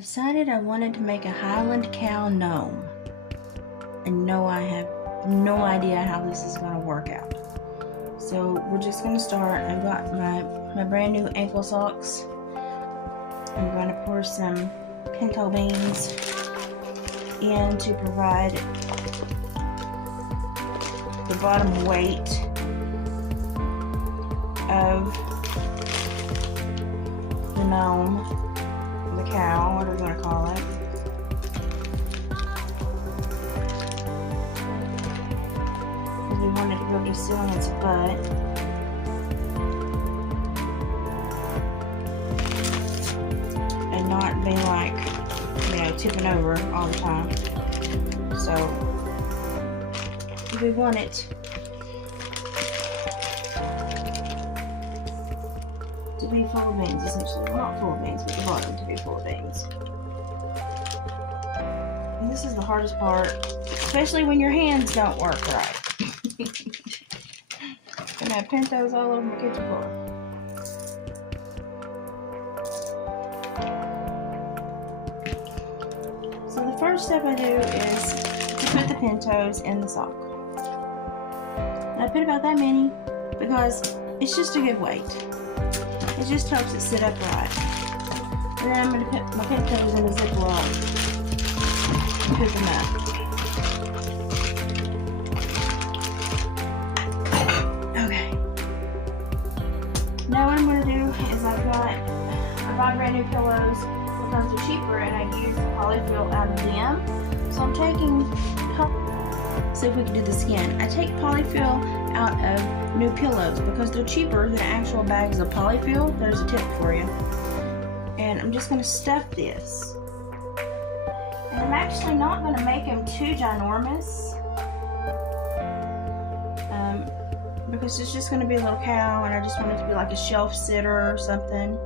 decided I wanted to make a Highland cow gnome. And no, I have no idea how this is going to work out. So we're just going to start. I've got my brand new ankle socks. I'm going to pour some pinto beans in to provide the bottom weight of the gnome, the cow, what are we going to call it. Because we wanted to go to sealing its butt. And not be like, tipping over all the time. So, we want it to be full of beans, essentially. Well, not full of beans, but the bottom to be full of beans. And this is the hardest part, especially when your hands don't work right. Gonna have pintos all over my kitchen floor. So the first step I do is to put the pintos in the sock. And I put about that many because it's just a good weight. It just helps it sit upright. And then I'm going to put my pintos in a Ziploc and put them up. Okay. Now what I'm going to do is I buy brand new pillows because they're cheaper and I use the polyfill out of them. So I'm taking, see if we can do this again. I take polyfill out of new pillows because they're cheaper than actual bags of polyfill. There's a tip for you. And I'm just going to stuff this. And I'm actually not going to make them too ginormous because it's just going to be a little cow and I just want it to be like a shelf sitter or something.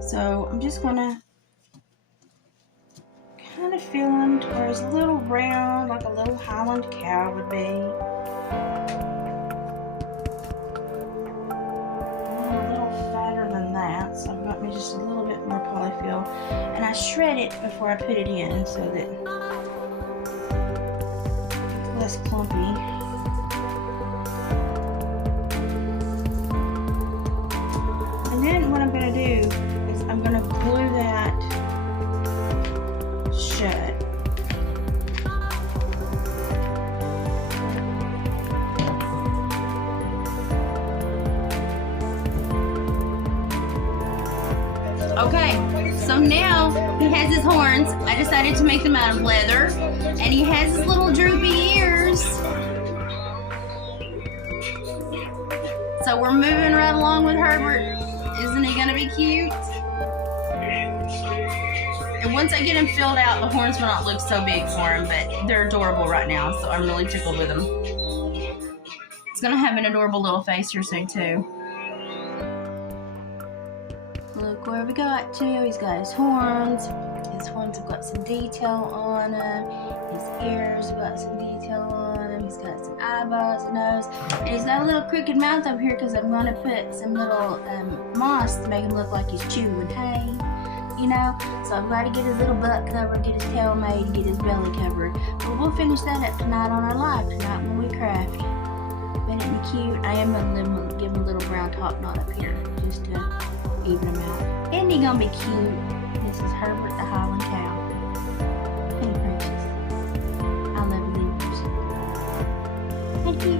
So I'm just going to kind of fill them to where it's a little round, like a little Highland cow would be. So I've got me just a little bit more polyfill, and I shred it before I put it in so that it's less clumpy. And then what I'm going to do is I'm going to glue that shut. Okay, so now he has his horns. I decided to make them out of leather. And he has his little droopy ears. So we're moving right along with Herbert. Isn't he going to be cute? And once I get him filled out, the horns will not look so big for him, but they're adorable right now, so I'm really tickled with them. He's going to have an adorable little face here soon, too. Look where we got to. He's got his horns. His horns have got some detail on them. His ears have got some detail on them. He's got some eyeballs, a nose. And he's got a little crooked mouth up here because I'm going to put some little moss to make him look like he's chewing hay. So I've got to get his little butt covered, get his tail made, get his belly covered. But we'll finish that up tonight on our live tonight when we craft. But isn't he cute? I am going to give him a little brown top knot up here just to even them out. Isn't he gonna be cute? This is Herbert the Highland cow. Hey, precious. I love leavers. Thank you.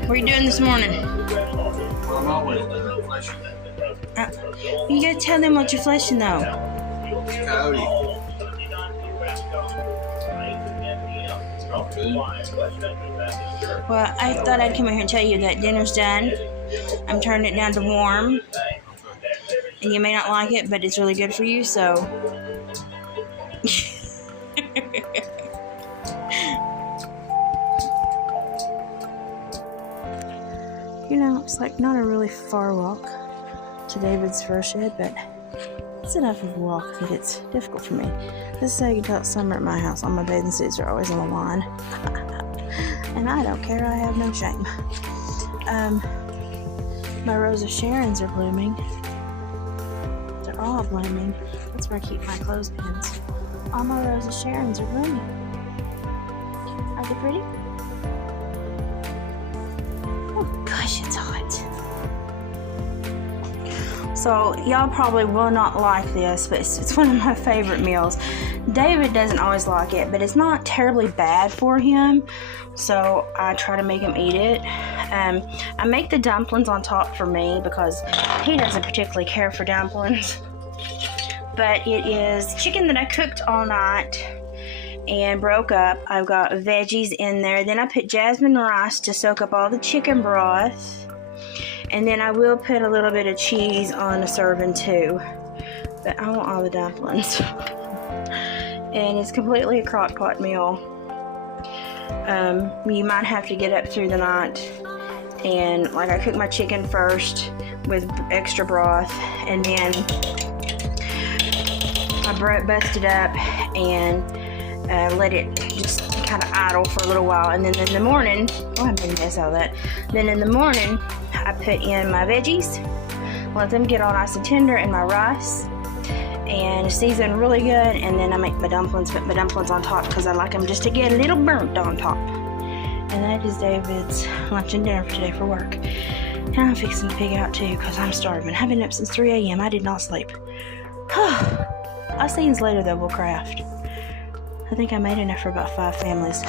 What are you doing this morning? I'm always doing fleshing. You gotta tell them what you're fleshing though. Coyote. Well, I thought I'd come in here and tell you that dinner's done. I'm turning it down to warm. And you may not like it, but it's really good for you, so. It's like not a really far walk to David's fur shed, but it's enough of a walk that it's difficult for me. This is how you can tell it's summer at my house. All my bathing suits are always on the lawn. And I don't care, I have no shame. My Rose of Sharons are blooming. all blooming. That's where I keep my clothespins. All my Rose of Sharons are blooming. Are they pretty? Oh gosh, it's hot. So y'all probably will not like this, but it's one of my favorite meals. David doesn't always like it, but it's not terribly bad for him, so I try to make him eat it. I make the dumplings on top for me because he doesn't particularly care for dumplings. But it is chicken that I cooked all night and broke up. I've got veggies in there. Then I put jasmine rice to soak up all the chicken broth. And then I will put a little bit of cheese on a serving too. But I want all the dumplings. And it's completely a crockpot meal. You might have to get up through the night. And like I cook my chicken first with extra broth. And then I bust it up and let it just kind of idle for a little while. And then in the morning, oh, I made a mess out of that. Then in the morning, I put in my veggies, let them get all nice and tender, and my rice, and season really good. And then I make my dumplings, put my dumplings on top because I like them just to get a little burnt on top. And that is David's lunch and dinner for today for work. And I'm fixing to pig out too because I'm starving. I've been up since 3 a.m. I did not sleep. I'll see you later though, we'll craft. I think I made enough for about 5 families.